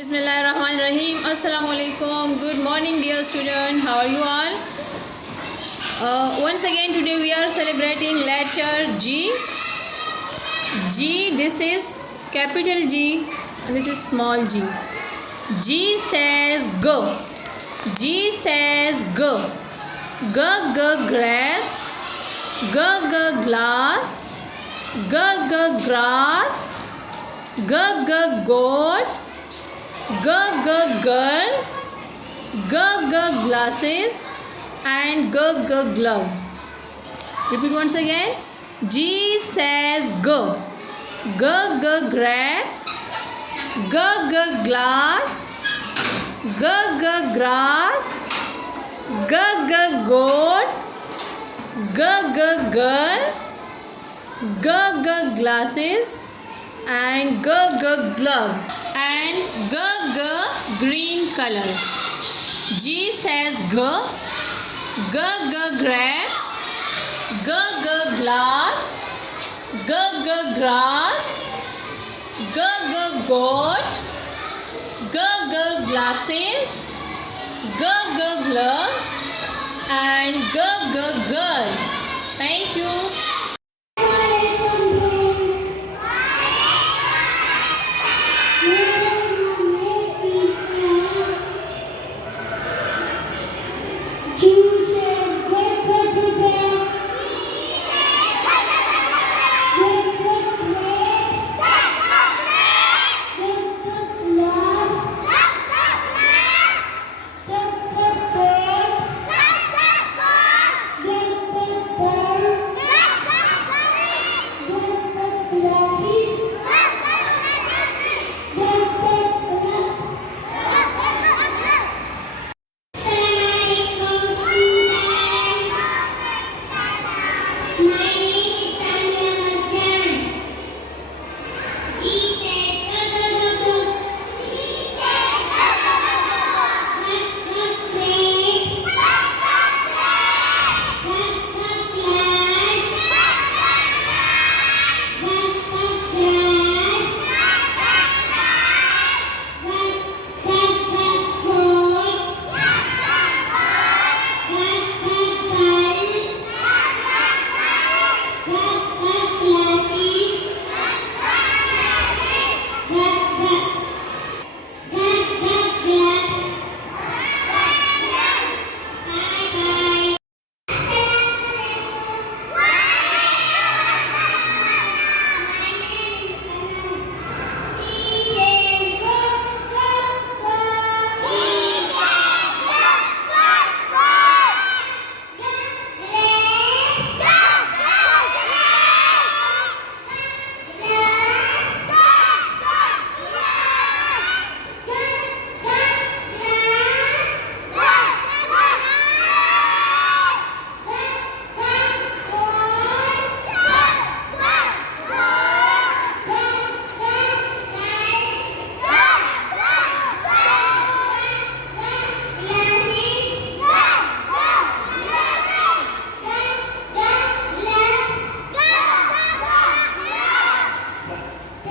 Bismillahirrahmanirrahim. Assalamualaikum. Good morning, dear student. How are you all? Once again, today we are celebrating letter G. G. This is capital G, and this is small g. G says go. G says go. G grabs. G glass. G grass. G goat. G girl. G glasses, and G gloves. Repeat once again. G says go. G grabs. G glass. G grass. G goat. G girl. G glasses, and G gloves, and G green color. G says go. G grabs. G glass. G grass. G goat. G glasses. G gloves, and G girl. Thank you.